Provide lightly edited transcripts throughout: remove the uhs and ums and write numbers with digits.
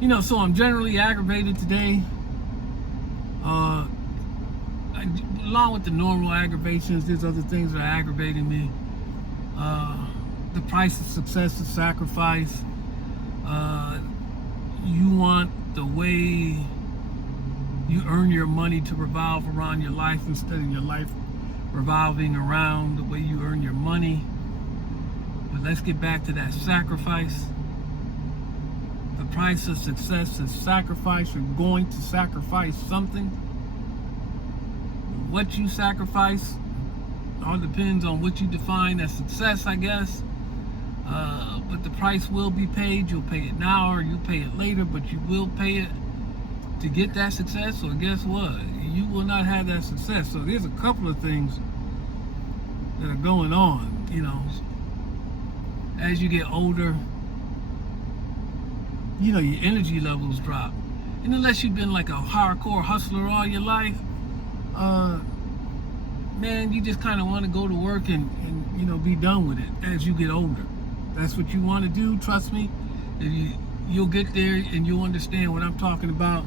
So I'm generally aggravated today. Along with the normal aggravations, there's other things that are aggravating me. The price of success is sacrifice. You want the way you earn your money to revolve around your life instead of your life revolving around the way you earn your money. But let's get back to that sacrifice. The price of success is sacrifice. You're going to sacrifice something. What you sacrifice all depends on what you define as success, I guess. But the price will be paid. You'll pay it now or you'll pay it later, but you will pay it to get that success. So guess what? You will not have that success. So there's a couple of things that are going on, as you get older, your energy levels drop. And unless you've been like a hardcore hustler all your life, man, you just kind of want to go to work and be done with it as you get older. That's what you want to do, trust me. You'll get there and you'll understand what I'm talking about.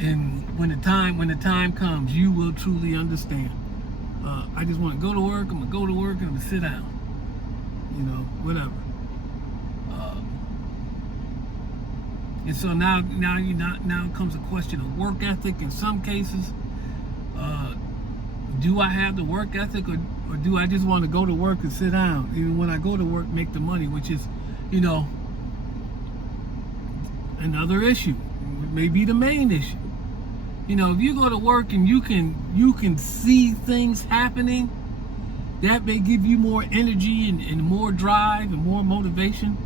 And when the time comes, you will truly understand. I just want to go to work, I'm going to go to work and I'm going to sit down. Whatever. And so now comes a question of work ethic in some cases. Do I have the work ethic or do I just want to go to work and sit down? Even when I go to work, make the money, which is, another issue. Maybe the main issue. If you go to work and you can see things happening, that may give you more energy and more drive and more motivation.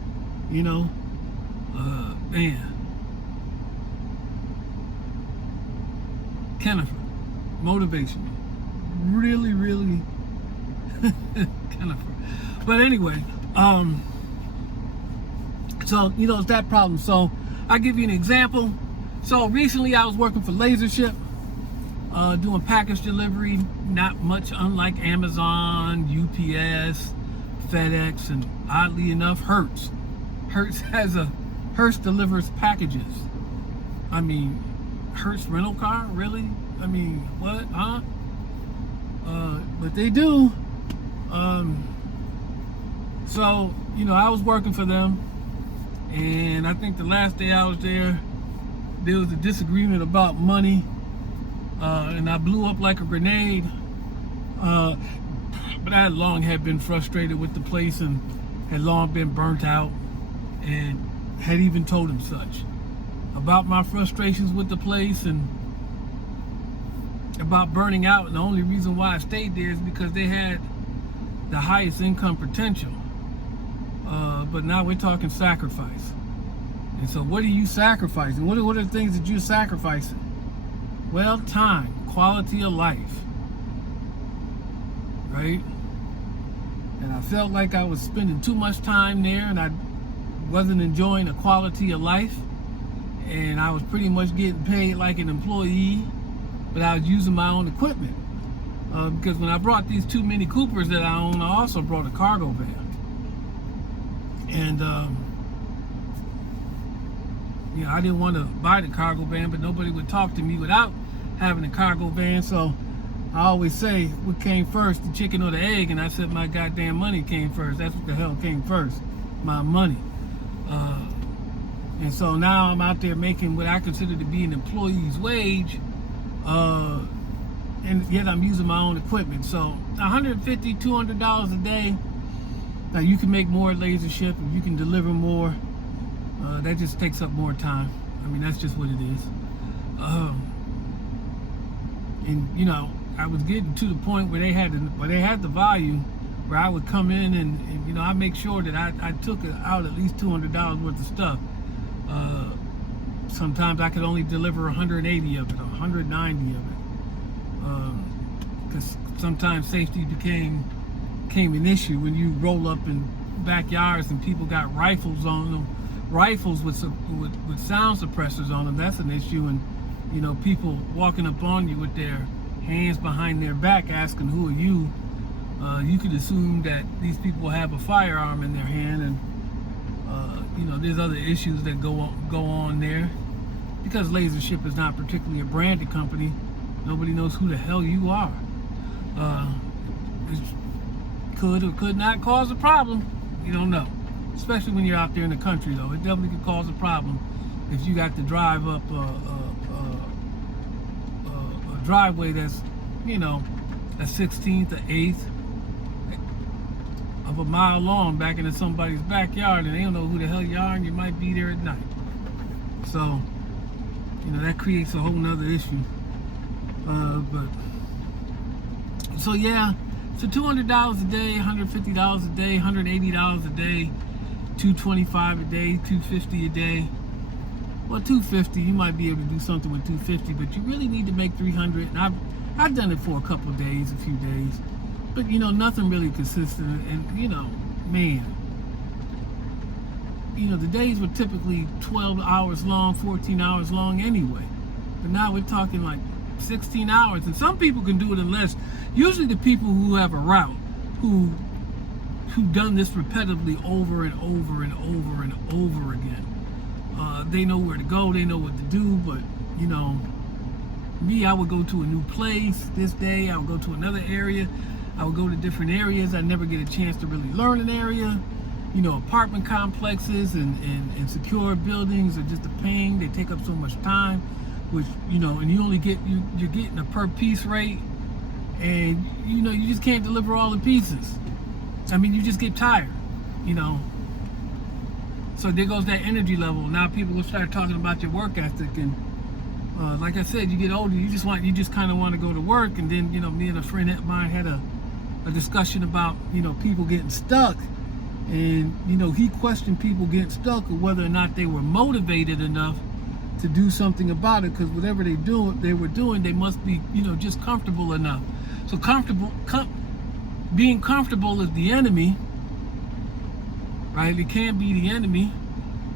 Man. Kennifer, motivation. Really, really Kennifer. But anyway, so it's that problem. So I'll give you an example. So recently I was working for LaserShip, doing package delivery, not much unlike Amazon, UPS, FedEx, and oddly enough, Hertz. Hertz delivers packages. I mean, Hertz rental car, really? I mean, what, huh? But they do. So, I was working for them, and I think the last day I was there was a disagreement about money, and I blew up like a grenade. But I had been frustrated with the place and had long been burnt out, and had even told him such about my frustrations with the place and about burning out. And the only reason why I stayed there is because they had the highest income potential. But now we're talking sacrifice. And so what are you sacrificing? What are the things that you're sacrificing? Well, time, quality of life, right? And I felt like I was spending too much time there and I wasn't enjoying the quality of life. And I was pretty much getting paid like an employee, but I was using my own equipment. Because when I brought these two Mini Coopers that I own, I also brought a cargo van. And I didn't want to buy the cargo van, but nobody would talk to me without having a cargo van. So I always say, what came first, the chicken or the egg? And I said, my goddamn money came first. That's what the hell came first, my money. And so now I'm out there making what I consider to be an employee's wage, and yet I'm using my own equipment. So $150, $200 a day. Now you can make more at LaserShip, and you can deliver more. That just takes up more time. I mean, that's just what it is. And I was getting to the point where they had the volume where I would come in and I make sure that I took out at least $200 worth of stuff. Sometimes I could only deliver 180 of it, or 190 of it, because sometimes safety became an issue when you roll up in backyards and people got rifles on them, rifles with sound suppressors on them. That's an issue, and people walking up on you with their hands behind their back asking, who are you? You could assume that these people have a firearm in their hand, and there's other issues that go on there. Because Lasership is not particularly a branded company, nobody knows who the hell you are. It could or could not cause a problem. You don't know. Especially when you're out there in the country, though. It definitely could cause a problem if you got to drive up a driveway that's, a 16th or 8th of a mile long back into somebody's backyard, and they don't know who the hell you are, and you might be there at night. So, that creates a whole nother issue. So $200 a day, $150 a day, $180 a day, $225 a day, $250 a day. Well, $250, you might be able to do something with $250, but you really need to make $300. And I've done it for a couple of days, a few days, but nothing really consistent. And man, the days were typically 12 hours long, 14 hours long anyway. But now we're talking like 16 hours, and some people can do it in less. Usually the people who have a route, who've done this repetitively over and over and over and over again, they know where to go, they know what to do. But me, I would go to a new place this day, I would go to another area, I would go to different areas. I never get a chance to really learn an area. Apartment complexes and secure buildings are just a pain. They take up so much time, which and you only you're getting a per piece rate, and you just can't deliver all the pieces. I mean, you just get tired, So there goes that energy level. Now people will start talking about your work ethic, and like I said, you get older, you just kind of want to go to work. And then me and a friend of mine had a discussion about people getting stuck, and he questioned people getting stuck, or whether or not they were motivated enough to do something about it, because whatever they were doing, they must be just comfortable enough. So being comfortable is the enemy, right? It can be the enemy,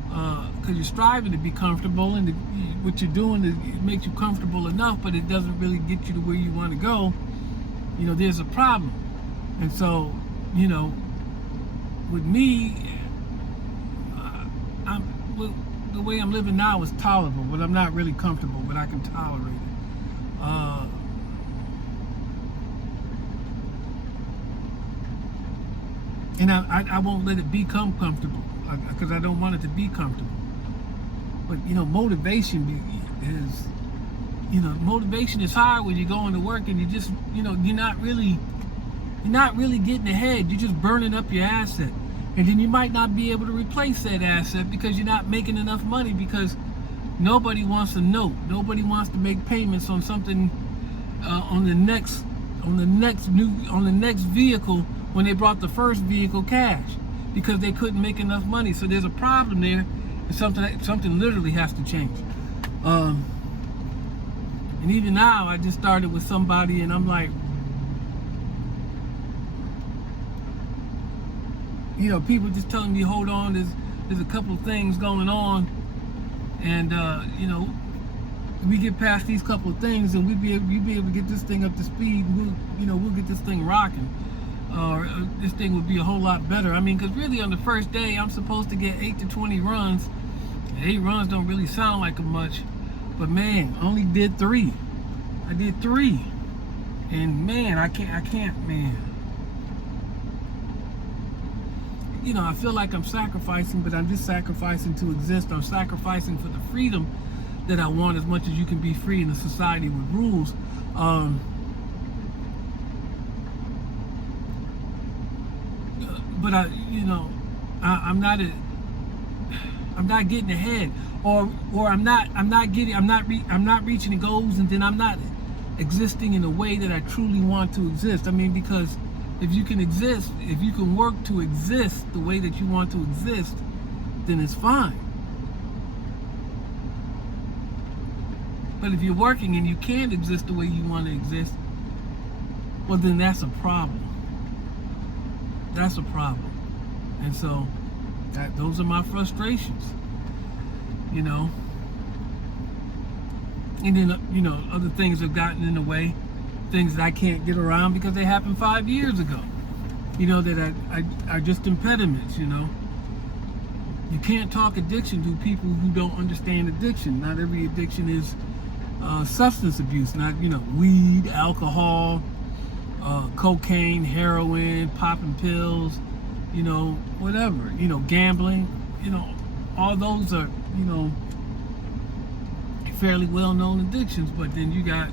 because you're striving to be comfortable, and what you're doing it makes you comfortable enough, but it doesn't really get you to where you want to go. There's a problem. And so with me, the way I'm living now is tolerable, but I'm not really comfortable, but I can tolerate it. And I won't let it become comfortable, because I don't want it to be comfortable. But motivation is hard when you're going to work, and you just you're not really getting ahead. You're just burning up your asset, and then you might not be able to replace that asset because you're not making enough money, because nobody wants a note, nobody wants to make payments on something on the next vehicle when they brought the first vehicle cash, because they couldn't make enough money. So there's a problem there, and something literally has to change. And even now, I just started with somebody, and I'm like, people just telling me, hold on, there's a couple of things going on, and we get past these couple of things, and you'll be able to get this thing up to speed, and we'll get this thing rocking, or this thing would be a whole lot better. I mean, because really on the first day, I'm supposed to get 8 to 20 runs. 8 runs don't really sound like much, but man, I only did 3. I did 3, and man, I can't, man. I feel like I'm sacrificing, but I'm just sacrificing to exist. I'm sacrificing for the freedom that I want, as much as you can be free in a society with rules. But I'm not getting ahead, or I'm not reaching the goals, and then I'm not existing in a way that I truly want to exist. I mean, because if you can work to exist the way that you want to exist, then it's fine. But if you're working and you can't exist the way you want to exist, well, then that's a problem. That's a problem. And so those are my frustrations, And then, other things have gotten in the way, things that I can't get around because they happened 5 years ago, that are just impediments, You can't talk addiction to people who don't understand addiction. Not every addiction is substance abuse. Not, weed, alcohol, cocaine, heroin, popping pills, whatever. Gambling. All those are, fairly well-known addictions. But then you got,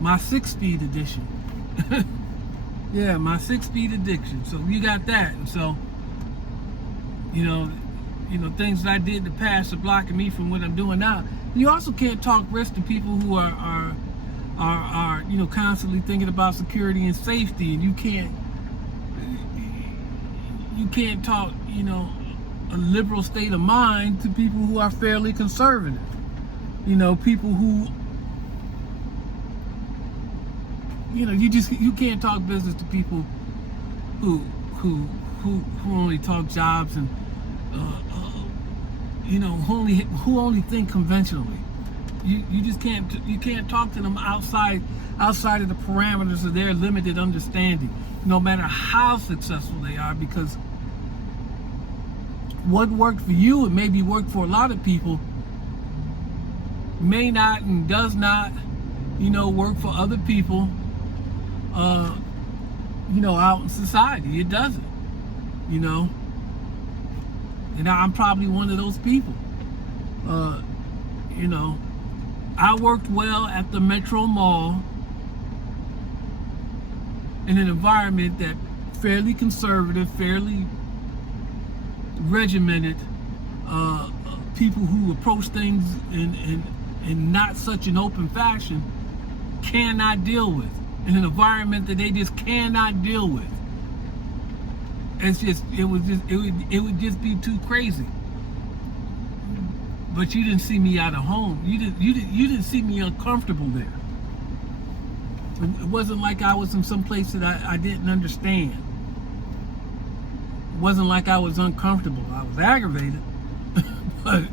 my 6-speed addiction. Yeah, my 6-speed addiction. So you got that. And so, things that I did in the past are blocking me from what I'm doing now. You also can't talk risk to people who are constantly thinking about security and safety, and you can't talk, a liberal state of mind to people who are fairly conservative. People who, you can't talk business to people who only talk jobs and who only think conventionally. You just can't talk to them outside of the parameters of their limited understanding, no matter how successful they are, because what worked for you and maybe worked for a lot of people may not and does not work for other people out in society. It doesn't, and I'm probably one of those people. I worked well at the Metro Mall in an environment that fairly conservative, fairly regimented, people who approach things in not such an open fashion cannot deal with, in an environment that they just cannot deal with. It would just be too crazy. But you didn't see me out of home. You didn't see me uncomfortable there. It wasn't like I was in some place that I didn't understand. It wasn't like I was uncomfortable. I was aggravated, but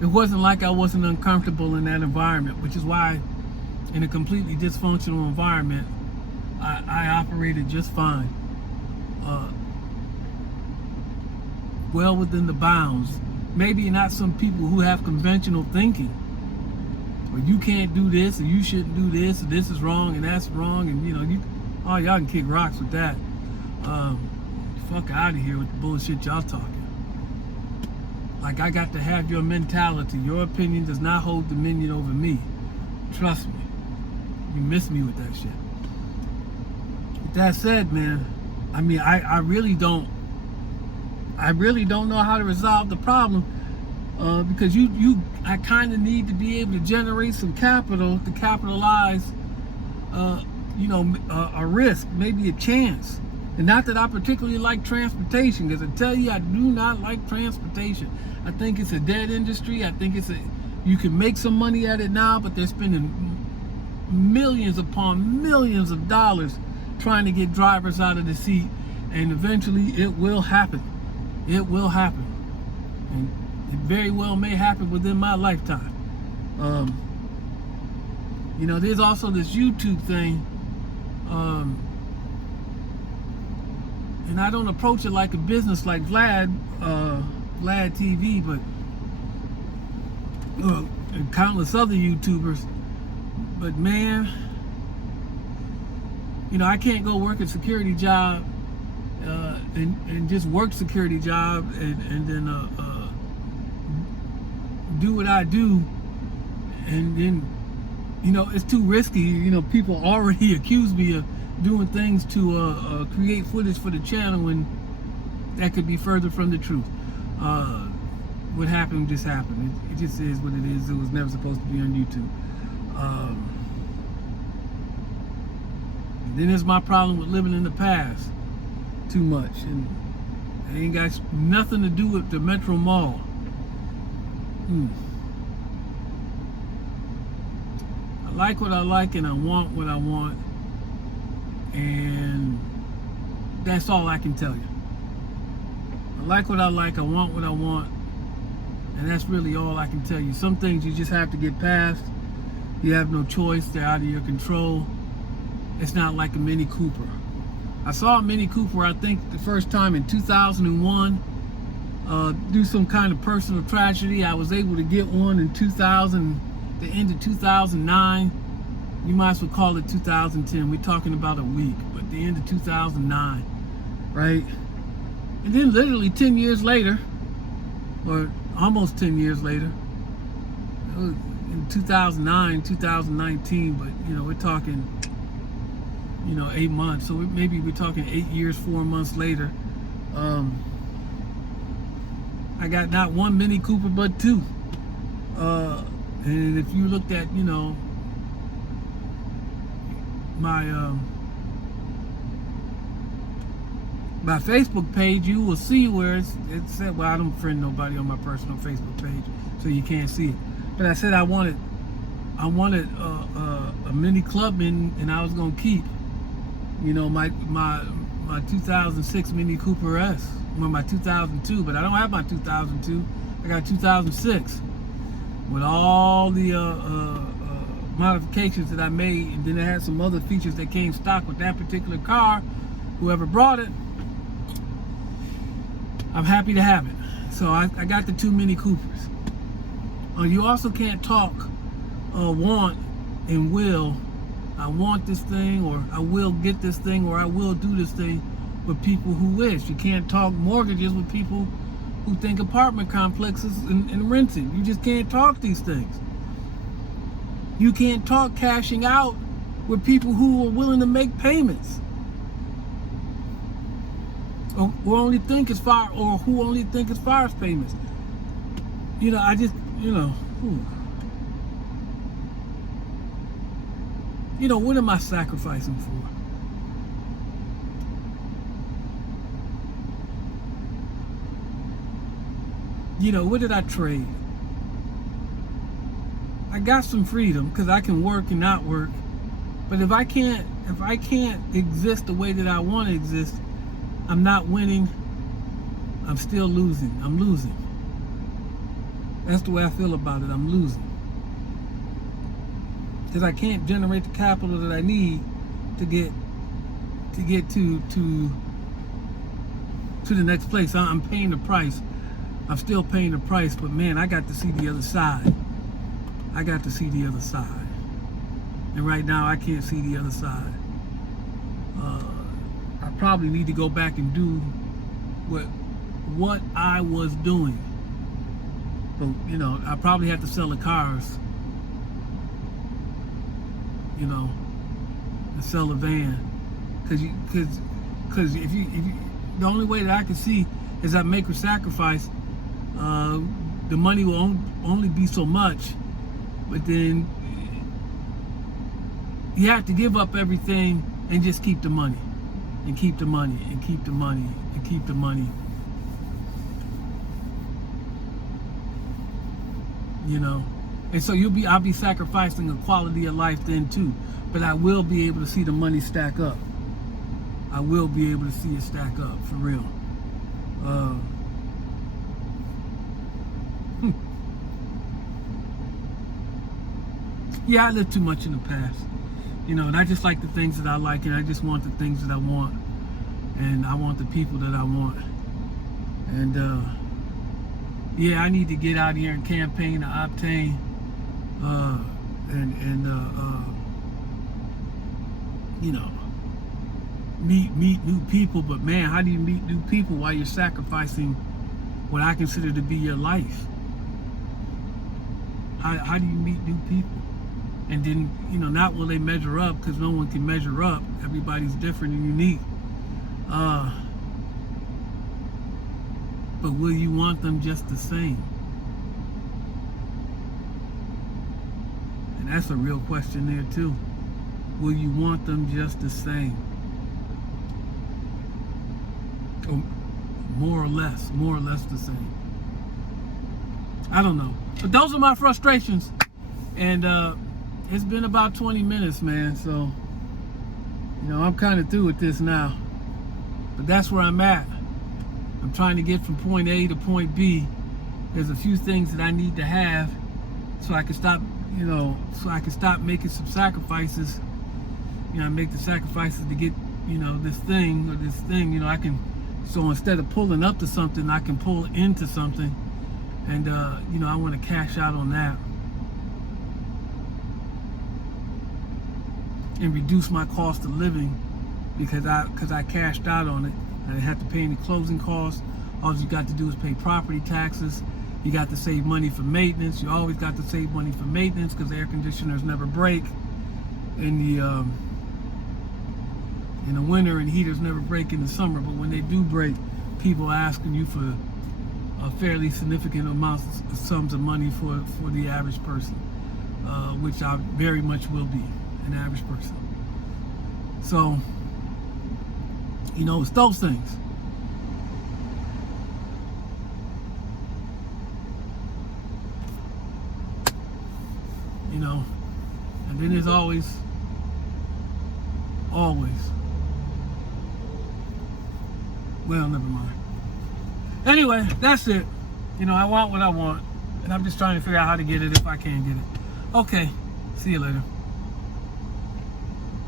it wasn't like I wasn't uncomfortable in that environment, which is why in a completely dysfunctional environment, I operated just fine. Well within the bounds. Maybe not some people who have conventional thinking, or you can't do this, or you shouldn't do this, or this is wrong, and that's wrong, and y'all can kick rocks with that. Fuck out of here with the bullshit y'all talking. Like, I got to have your mentality. Your opinion does not hold dominion over me. Trust me. You miss me with that shit. With that said, man, I mean, I really don't know how to resolve the problem, because I kind of need to be able to generate some capital to capitalize, a risk, maybe a chance. And not that I particularly like transportation, because I tell you, I do not like transportation. I think it's a dead industry. I think you can make some money at it now, but they're spending millions upon millions of dollars trying to get drivers out of the seat, and eventually it will happen. It will happen, and it very well may happen within my lifetime. There's also this YouTube thing, and I don't approach it like a business like Vlad TV, but and countless other YouTubers. But man, I can't go work a security job and just work security job and then do what I do, and then it's too risky. People already accuse me of doing things to create footage for the channel, and that could be further from the truth. What happened just happened. It just is what it is. It was never supposed to be on YouTube. Then there's my problem with living in the past too much, and it ain't got nothing to do with the Metro Mall. I like what I like, and I want what I want, and that's all I can tell you. I like what I like, I want what I want, and that's really all I can tell you. Some things you just have to get past. You have no choice. They're out of your control. It's not like a Mini Cooper. I saw a Mini Cooper, I think the first time in 2001. Due some kind of personal tragedy, I was able to get one in 2000, the end of 2009. You might as well call it 2010. We're talking about a week, but the end of 2009, right? And then literally 10 years later, or almost 10 years later, it was in 2009, 2019, but we're talking, 8 months. So maybe we're talking 8 years, 4 months later. I got not one Mini Cooper, but two. And if you looked at, my Facebook page, you will see where it said, well, I don't friend nobody on my personal Facebook page, so you can't see it. But I said I wanted a Mini Clubman, and I was gonna keep, my 2006 Mini Cooper S, or my 2002, but I don't have my 2002. I got 2006 with all the modifications that I made, and then it had some other features that came stock with that particular car. Whoever brought it, I'm happy to have it. So I got the two Mini Coopers. You also can't talk want and will. I want this thing, or I will get this thing, or I will do this thing with people who wish. You can't talk mortgages with people who think apartment complexes and renting. You just can't talk these things. You can't talk cashing out with people who are willing to make payments, or who only think as far as payments. I just, what am I sacrificing for? What did I trade? I got some freedom because I can work and not work. But if I can't exist the way that I want to exist, I'm not winning. I'm still losing. I'm losing. That's the way I feel about it. I'm losing. Because I can't generate the capital that I need to get to the next place. I'm paying the price. I'm still paying the price, but man, I got to see the other side. I got to see the other side. And right now, I can't see the other side. I probably need to go back and do what I was doing. But, I probably have to sell the cars, and sell the van. Because if you, the only way that I can see is I make a sacrifice. The money will only be so much, but then you have to give up everything and just keep the money, and keep the money, and keep the money, and keep the money. And so I'll be sacrificing a quality of life then too, but I will be able to see the money stack up. I will be able to see it stack up for real. Yeah, I lived too much in the past, and I just like the things that I like, and I just want the things that I want, and I want the people that I want. And yeah, I need to get out here and campaign to obtain meet new people. But man, how do you meet new people while you're sacrificing what I consider to be your life? How do you meet new people? And then, not will they measure up, because no one can measure up. Everybody's different and unique. But will you want them just the same? And that's a real question there too. Will you want them just the same? Or more or less the same? I don't know. But those are my frustrations. And it's been about 20 minutes, man. So, I'm kind of through with this now. But that's where I'm at. I'm trying to get from point A to point B. There's a few things that I need to have so I can stop, so I can stop making some sacrifices. I make the sacrifices to get this thing, I can, so instead of pulling up to something, I can pull into something, and I want to cash out on that and reduce my cost of living, because I cashed out on it. I didn't have to pay any closing costs. All you got to do is pay property taxes. You got to save money for maintenance. You always got to save money for maintenance, because air conditioners never break in the winter, and heaters never break in the summer. But when they do break, people are asking you for a fairly significant amounts of sums of money for the average person, which I very much will be an average person. So, it's those things. And then there's always, well, never mind. Anyway, that's it. I want what I want, and I'm just trying to figure out how to get it if I can get it. Okay, see you later.